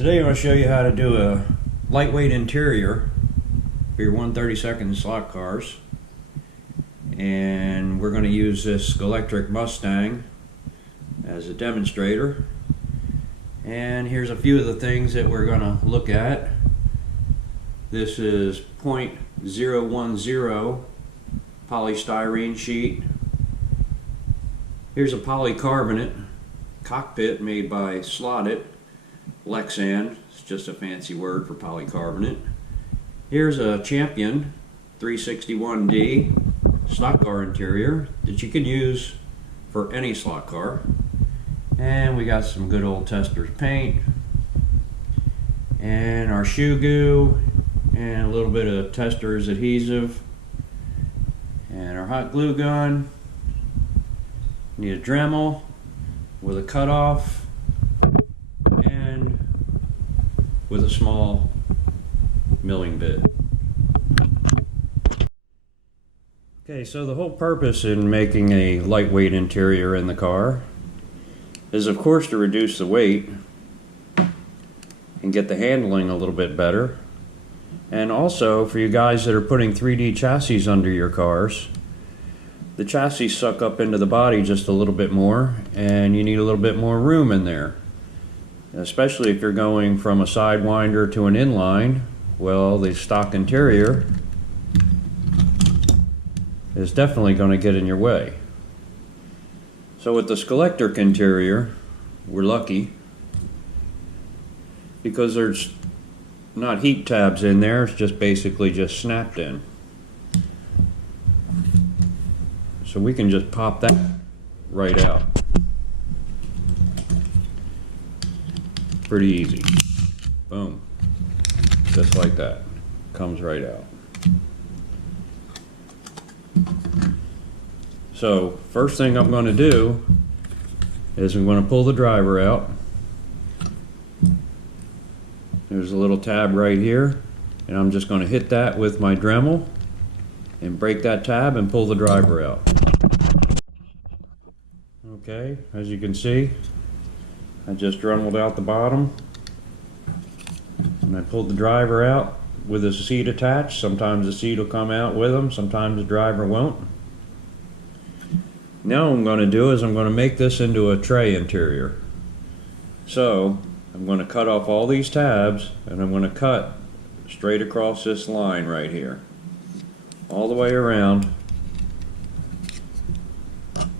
Today I'm going to show you how to do a lightweight interior for your 132nd slot cars, and we're going to use this Electric Mustang as a demonstrator. And here's a few of the things that we're going to look at. This is .010 polystyrene sheet. Here's a polycarbonate cockpit made by Slotted. Lexan, it's just a fancy word for polycarbonate. Here's a Champion 361D slot car interior that you can use for any slot car. And we got some good old Testors paint, and our shoe goo, and a little bit of Testors adhesive, and our hot glue gun. Need a Dremel with a cutoff and with a small milling bit. Okay, so the whole purpose in making a lightweight interior in the car is, of course, to reduce the weight and get the handling a little bit better, and also for you guys that are putting 3D chassis under your cars. The chassis suck up into the body just a little bit more, and you need a little bit more room in there. Especially if you're going from a Sidewinder to an inline, well, the stock interior is definitely going to get in your way. So with the Electric interior, we're lucky because there's not heat tabs in there, it's just basically just snapped in. So we can just pop that right out. Pretty easy. Boom. Just like that. Comes right out. So first thing I'm going to do is I'm going to pull the driver out. There's a little tab right here, and I'm just going to hit that with my Dremel and break that tab and pull the driver out. Okay, as you can see, I just Dremeled out the bottom, and I pulled the driver out with the seat attached. Sometimes the seat will come out with them, sometimes the driver won't. Now what I'm going to do is I'm going to make this into a tray interior. So I'm going to cut off all these tabs, and I'm going to cut straight across this line right here, all the way around,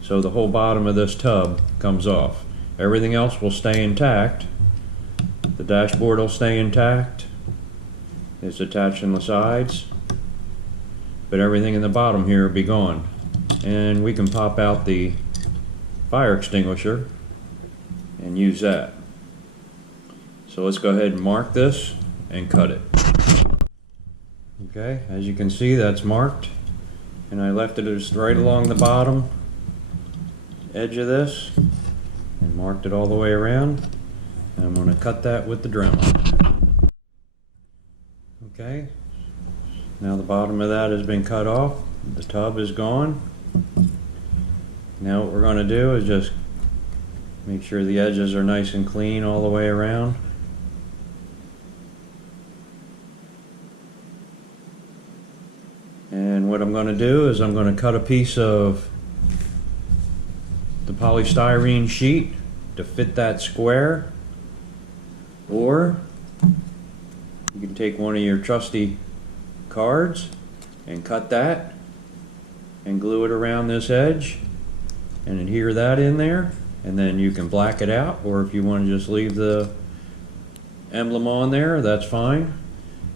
so the whole bottom of this tub comes off. Everything else will stay intact. The dashboard will stay intact. It's attached on the sides, but everything in the bottom here will be gone. And we can pop out the fire extinguisher and use that. So let's go ahead and mark this and cut it. Okay, as you can see, that's marked, and I left it just right along the bottom edge of this and marked it all the way around. And I'm going to cut that with the Dremel. Okay, now the bottom of that has been cut off. The tub is gone. Now what we're going to do is just make sure the edges are nice and clean all the way around. And what I'm going to do is I'm going to cut a piece of the polystyrene sheet to fit that square, or you can take one of your trusty cards and cut that and glue it around this edge and adhere that in there, and then you can black it out, or if you want to just leave the emblem on there, that's fine.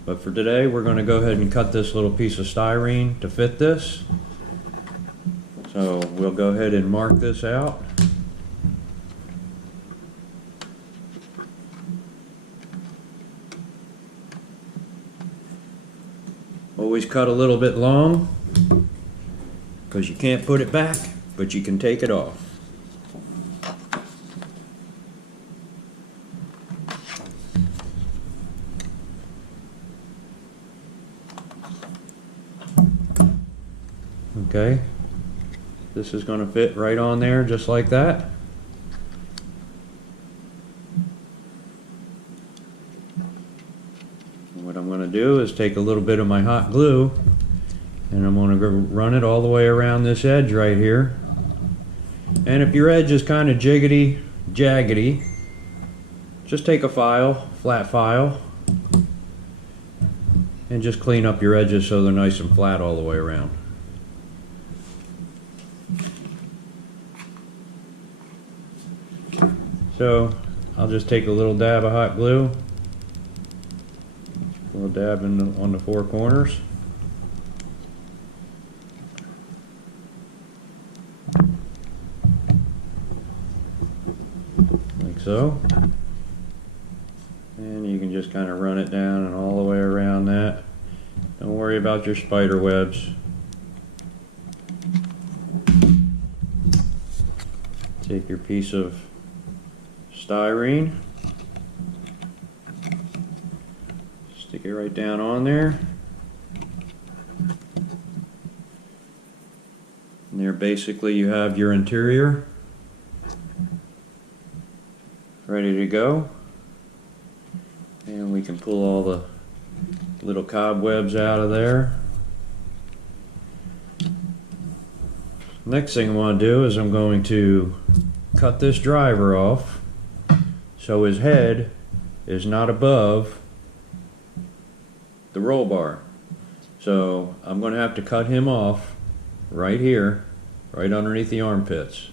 But for today, we're going to go ahead and cut this little piece of styrene to fit this. So we'll go ahead and mark this out. Always cut a little bit long, because you can't put it back, but you can take it off. Okay, this is going to fit right on there just like that. going to do is take a little bit of my hot glue and I'm going to run it all the way around this edge right here. And if your edge is kind of jaggedy, just take a file, flat file, and just clean up your edges so they're nice and flat all the way around. So I'll just take a little dab of hot glue, a little dab on the four corners. Like so. And you can just kind of run it down and all the way around that. Don't worry about your spider webs. Take your piece of styrene, stick it right down on there. And there basically you have your interior ready to go. And we can pull all the little cobwebs out of there. Next thing I want to do is I'm going to cut this driver off so his head is not above the roll bar. So I'm going to have to cut him off right here, right underneath the armpits.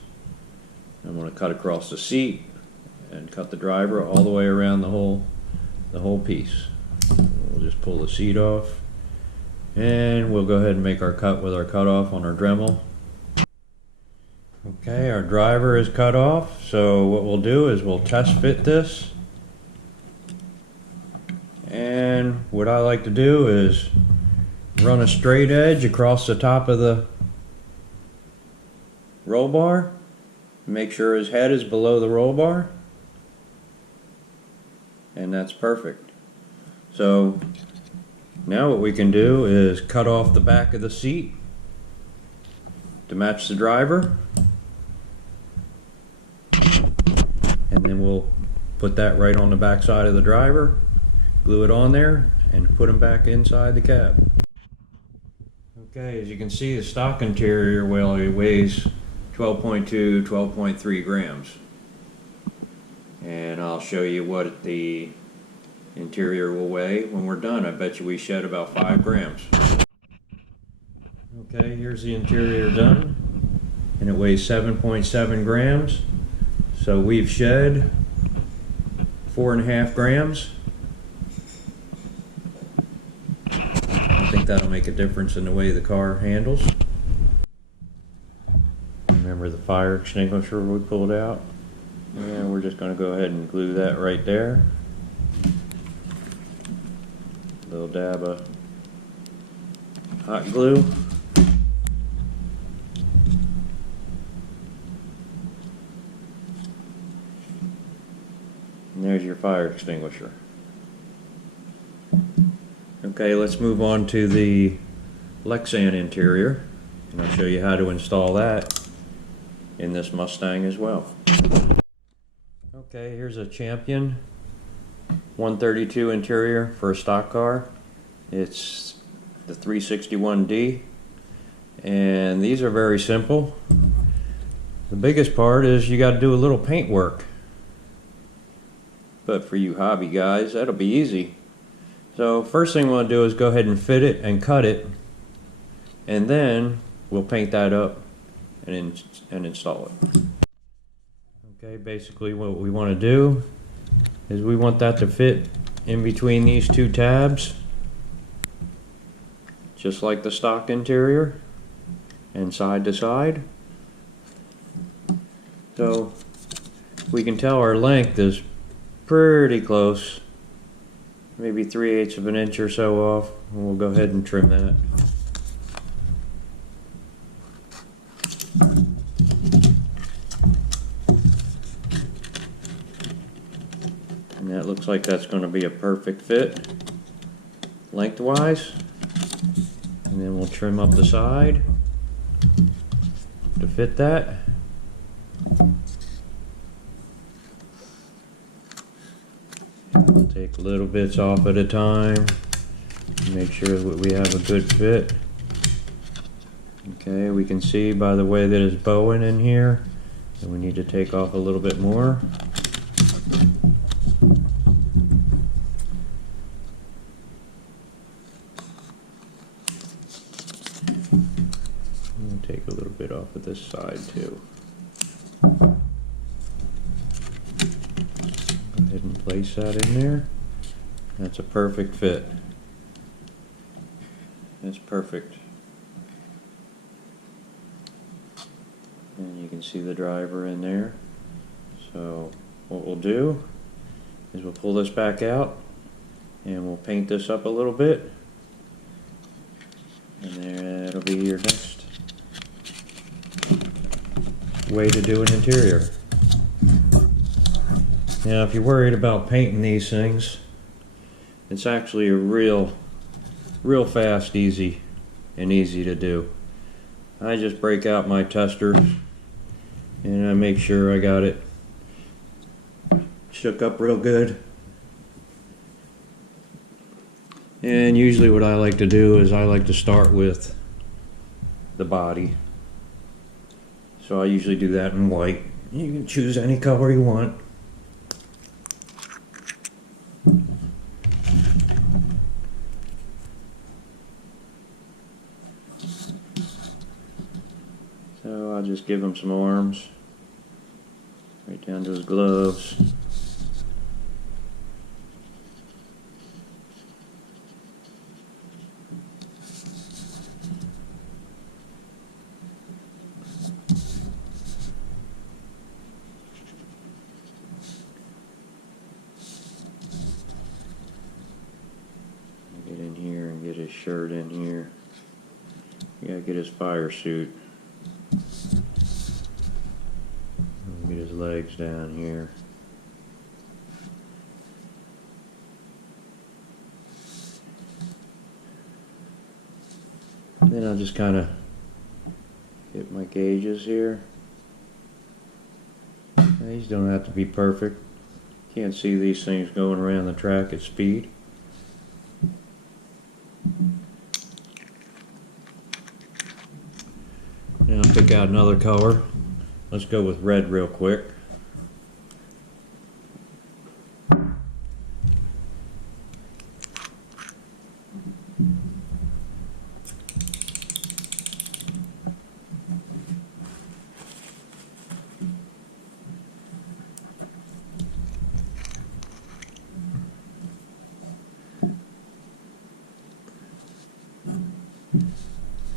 I'm going to cut across the seat and cut the driver all the way around the whole piece. We'll just pull the seat off and we'll go ahead and make our cut with our cutoff on our Dremel. Okay, our driver is cut off, so what we'll do is we'll test fit this. And what I like to do is run a straight edge across the top of the roll bar. Make sure his head is below the roll bar. And that's perfect. So now what we can do is cut off the back of the seat to match the driver. And then we'll put that right on the back side of the driver, glue it on there, and put them back inside the cab. Okay, as you can see, the stock interior weighs 12.2, 12.3 grams. And I'll show you what the interior will weigh when we're done. I bet you we shed about 5 grams. Okay, here's the interior done, and it weighs 7.7 grams. So we've shed 4.5 grams. I think that'll make a difference in the way the car handles. Remember the fire extinguisher we pulled out? And we're just going to go ahead and glue that right there. A little dab of hot glue. And there's your fire extinguisher. Okay, let's move on to the Lexan interior, and I'll show you how to install that in this Mustang as well. Okay, here's a Champion 132 interior for a stock car. It's the 361D, and these are very simple. The biggest part is you got to do a little paint work. But for you hobby guys, that'll be easy. So first thing we'll do is go ahead and fit it and cut it, and then we'll paint that up and install it. Okay, basically what we want to do is we want that to fit in between these two tabs, just like the stock interior, and side to side. So we can tell our length is pretty close, maybe 3/8 of an inch or so off, and we'll go ahead and trim that. And that looks like that's going to be a perfect fit lengthwise. And then we'll trim up the side to fit that. We'll take little bits off at a time Make sure that we have a good fit. Okay, we can see by the way that it's bowing in here that we need to take off a little bit more. We'll take a little bit off of this side too. Go ahead and place that in there. That's a perfect fit. That's perfect. And you can see the driver in there. So what we'll do is we'll pull this back out and we'll paint this up a little bit. And that'll be your next way to do an interior. Now if you're worried about painting these things, it's actually a real fast, easy to do. I just break out my tester and I make sure I got it shook up real good. And usually what I like to do is I like to start with the body. So I usually do that in white. You can choose any color you want. So I'll just give him some arms, right down to his gloves. Get in here and get his shirt in here. You gotta get his fire suit. Get his legs down here. Then I'll just kind of get my gauges here. These don't have to be perfect. Can't see these things going around the track at speed. Now I'll pick out another color. Let's go with red real quick.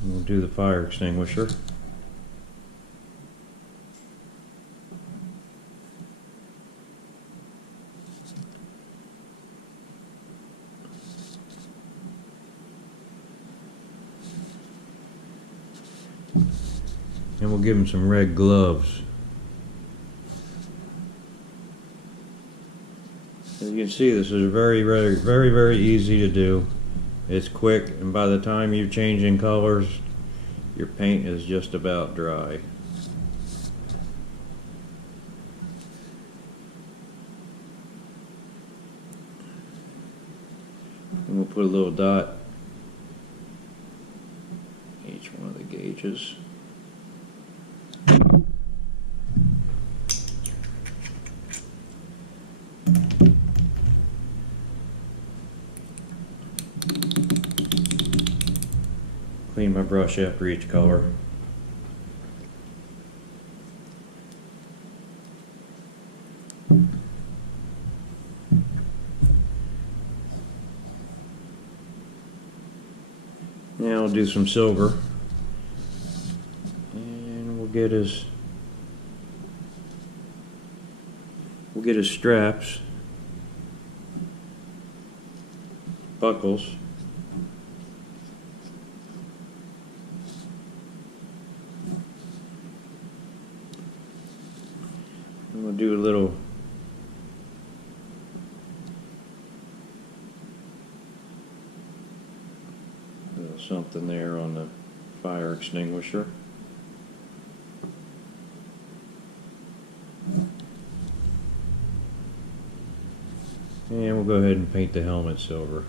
We'll do the fire extinguisher. And we'll give him some red gloves. As you can see, this is very easy to do. It's quick, and by the time you're changing colors, your paint is just about dry. And we'll put a little dot in each one of the gauges. Clean my brush after each color. Now I'll do some silver, and we'll get his straps, buckles. And we'll do a little something there on the fire extinguisher. And we'll go ahead and paint the helmet silver.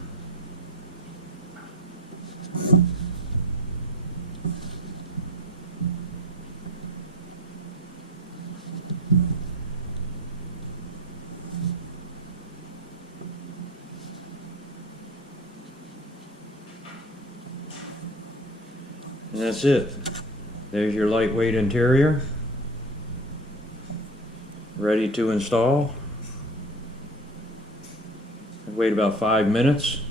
that's it. There's your lightweight interior, ready to install. Wait about 5 minutes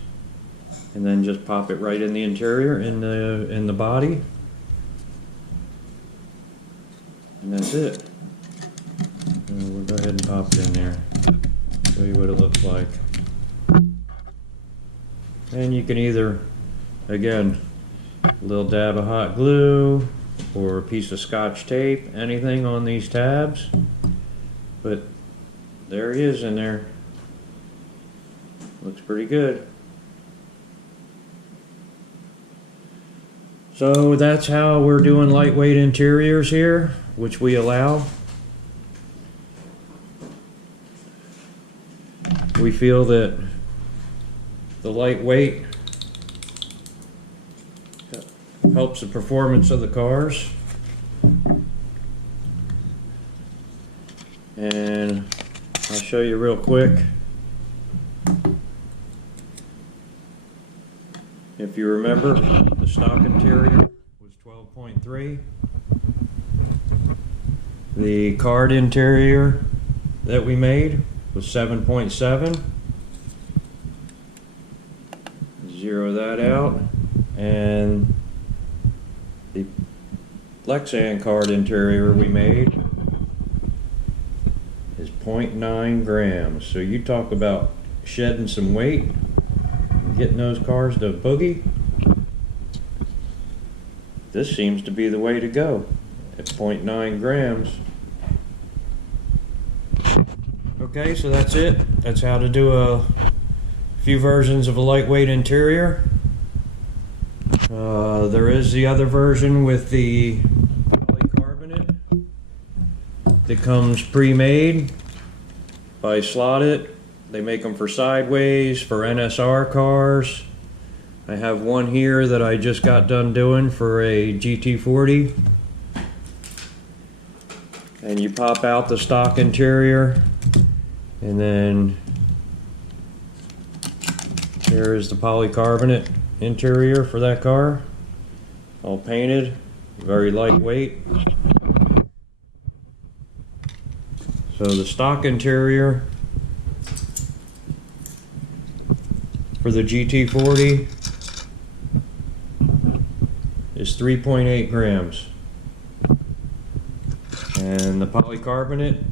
and then just pop it right in the interior, in the body, and that's it. We'll go ahead and pop it in there, show you what it looks like. And you can either, again, a little dab of hot glue or a piece of Scotch tape, anything on these tabs, but there he is in there. Looks pretty good. So that's how we're doing lightweight interiors here, which we allow. We feel that the lightweight helps the performance of the cars. And I'll show you real quick. If you remember, the stock interior was 12.3. The card interior that we made was 7.7. Zero that out. And the Lexan card interior we made is 0.9 grams. So you talk about shedding some weight, getting those cars to boogie. This seems to be the way to go at 0.9 grams. Okay, so that's it. That's how to do a few versions of a lightweight interior. There is the other version with the polycarbonate that comes pre-made by Slotted. They make them for sideways, for NSR cars. I have one here that I just got done doing for a GT40. And you pop out the stock interior, and then there is the polycarbonate interior for that car. All painted, very lightweight. So the stock interior for the GT40 is 3.8 grams. And the polycarbonate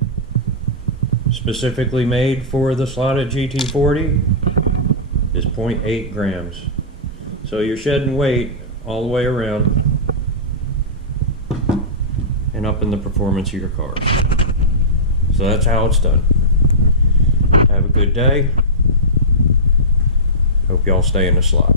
specifically made for the Slotted GT40 is 0.8 grams. So you're shedding weight all the way around and up in the performance of your car. So that's how it's done. Have a good day. Hope y'all stay in the slot.